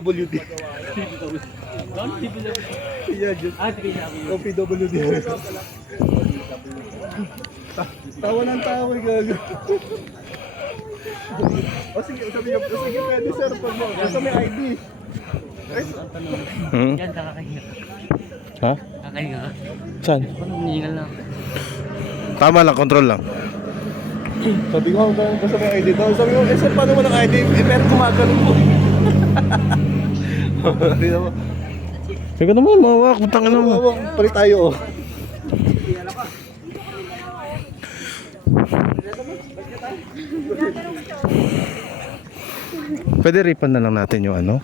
WD. Yan, yun. OPWD. Tawa ng tawa, gago. O sige, sabi niyo, sige pwede sir, pag mo. Basta may ID. Yan, nakakahinga. Ha? Nakakahinga ka. Saan? Hinihingal na. Tama lang, control lang. Sabi ko, basta may ID daw. Sabi ko, sir, paano mo ng ID? Pero gumagano mo. Hindi naman. Sige naman, mawak, putang ina mo. Palit tayo, oh. Pwede refund na lang natin yung ano.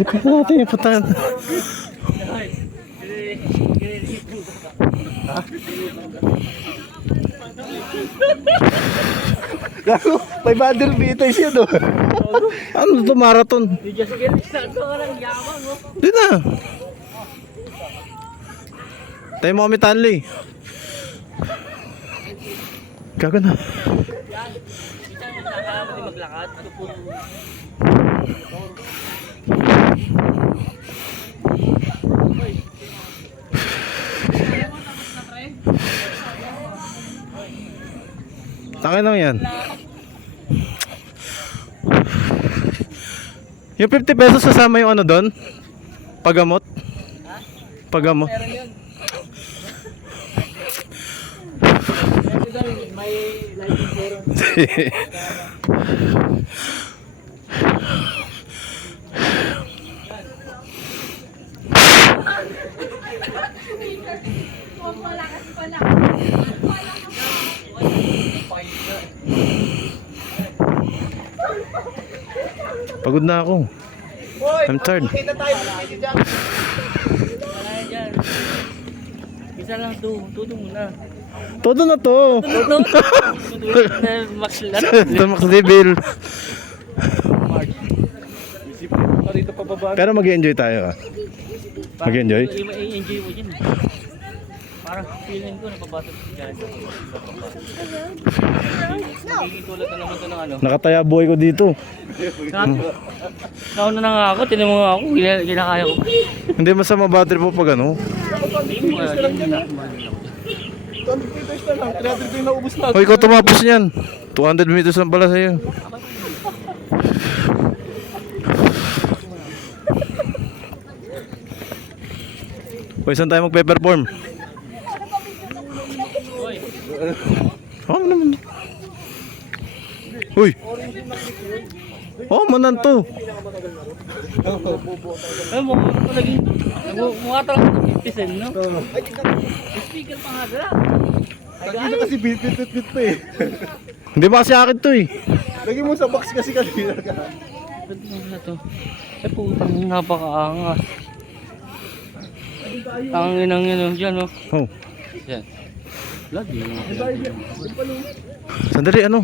Refund natin yung putang. Gago, may bander meters yun, oh. Ano to, marathon? Hindi ka lang yaman mo. Di na. Tayo mo kami Tanley. Gago na. Kita yung nakakama din maglakad. Ano po? Tangin lang yan. Yung 50 pesos kasama yung ano doon? Pagamot? Pagamot? May life insurance. Pagod na ako. I'm tired. Wala dyan. Isa lang to. Tuto muna. Todo na to. Tuto? Max lang. Ito Max Devil. Dito pa baba. Pero mag-enjoy tayo ah. Mag-enjoy? I-enjoy mo dyan. Parang feeling ko napabatot si Jazz. Nagiging tulad na naman ito ng ano. Nakataya buhay ko dito. Nauna na nga ako, tinan mo nga ako, kinakaya ko. Hindi masama battery po pag ano. Hindi mo nga, hindi na. 200 meters na lang. 300 yung naubos na. O ikaw tumapos niyan. 200 meters lang pala sa'yo. O saan tayo magpe-perform? Oh, naman. Uy. Oh, manan to. Ay, mukha talaga ng 50 cent, no? Speaker pa nga dala. Lagi na kasi bit pa eh. Hindi ba kasi akin to eh. Lagi mo sa box kasi kanina ka. Ano na to? Ay, putang napakaangas. Tangin ang yun, dyan, no? Oh. Yan. Lagi. Sandali, ano?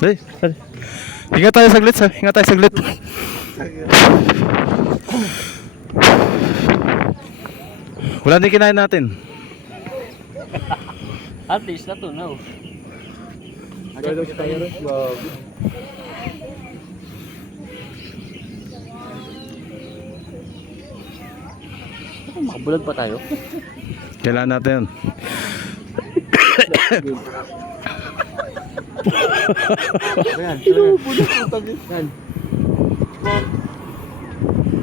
Dali, dali. Hinga tayo saglit, hinga tayo saglit. Wala din kinain natin. At least na to, no? Gano'n si tayo rin. Makabulag pa tayo. Kailangan natin. Ayan, inuubulog po tabi. Yan.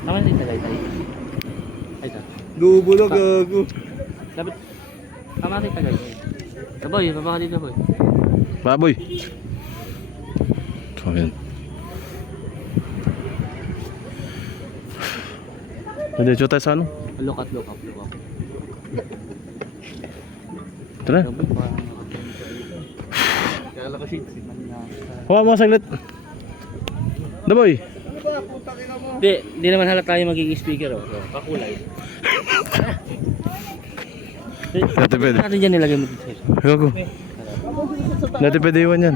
Tama din tagay tayo. Ay, ito. Inuubulog, gago. Dapat. Tama din tagay. Boy, baba ka dito, boy. Baboy. So, yan. Diretso tayo sa ano? Look up. Tara. Kaya lang kasi. Huwag mo saglit. Daboy. Hindi naman halata tayo magiging speaker, oh. So, kakulay. Dati pwede. Natin dyan nilagay mo dito. Gago. Dati pwede iwan yan.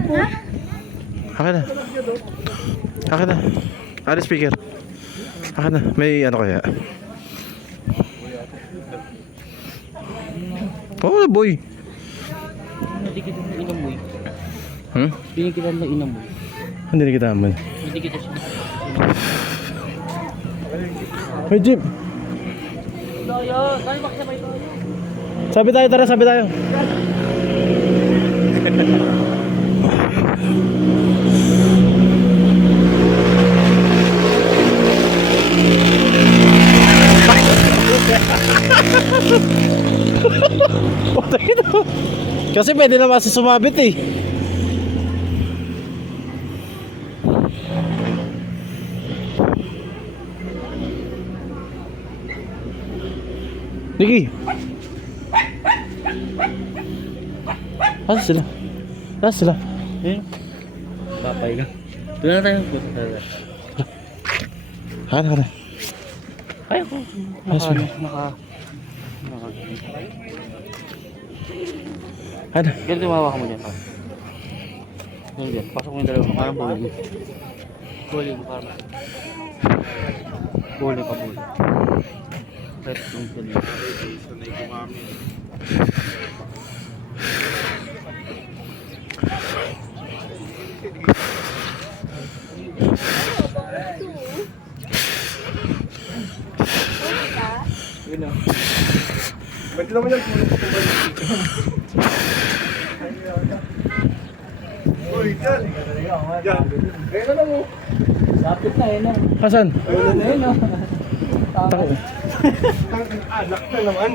Akin na. Akin na. Ano speaker? Akin na. May ano kaya? Oo na boy. Hindi kita na inamoy. Hmm? Hindi kita na inamoy. Hindi na kita aman. Hindi kita siya. Hey Jim. Tayo, tayo makasabay tayo. Sabi tayo, tara, sabi tayo. Patay na. Kasi pwede naman kasi sumabit eh. Niki. Asa sila? Asa sila? Eh? Papay ka. Doon na tayo. Hana, hana. Kaya ko. Hana. Ganito mahawa ka mo dyan. Ganito dyan. Pasok mo yung dalawa. Parang bowling. Bowling parang. Bowling pa bowling. Red yung bowling. Pwede naman yan. Uy, yan. Yan. Ayun na lang mo. Lapit na yun. Asan? Ayun o. Anak na naman.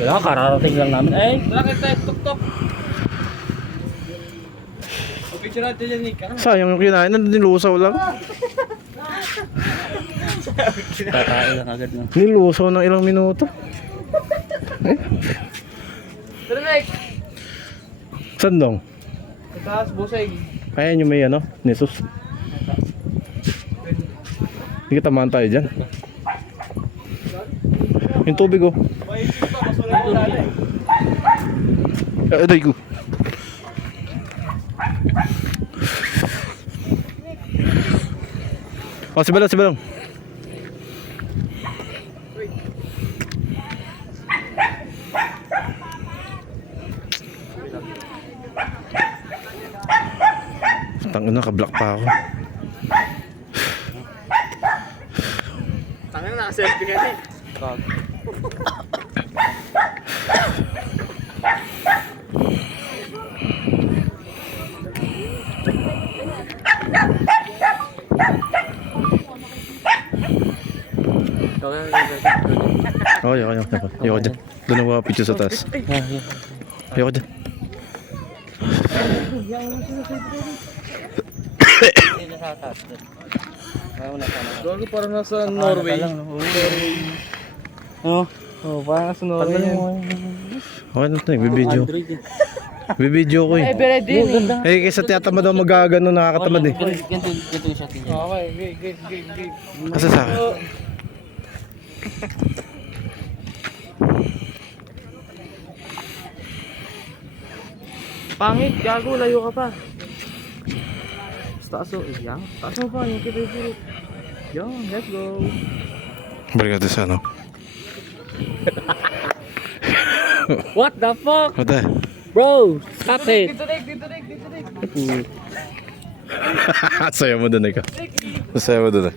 Wala, kararating lang namin. Ay, wala kayo tayo tuk-tuk. Picture natin yan, Nick. Sayang yung kinain, nilusaw lang. Tatae lang agad na. Nilusaw ng ilang minuto. Tara, Nick! Sandong? Sa taas, busay. Ayan yung may ano, nisus. Hindi kita tamaan tayo dyan. Yung tubig oh. Aday ko. Oh, si Balong, si Balong. Tangin na, ka-block pa ako. Tangin na, selfie ka ni. Okay, okay, okay. Ayoko dyan. Doon ako picture sa taas. Ayoko dyan. Gago parang nasa Norway. Oh, Oh, parang nasa Norway yan. Okay na ito, nagbibideo. Bibideo ko eh. Pero din eh. Eh, kaysa tiyatamad ako magagano, nakakatamad eh. Ganito yung shot niya. Okay, game. Asa sa akin? Pangit, gago, layo ka pa. Taas o, yan. Taas mo pa, yung kita yung yan, let's go. Balik natin sa ano. What the fuck? What the? Bro, stop it. Dito, Nick. Saya mo dun ikaw. Saya mo dun eh.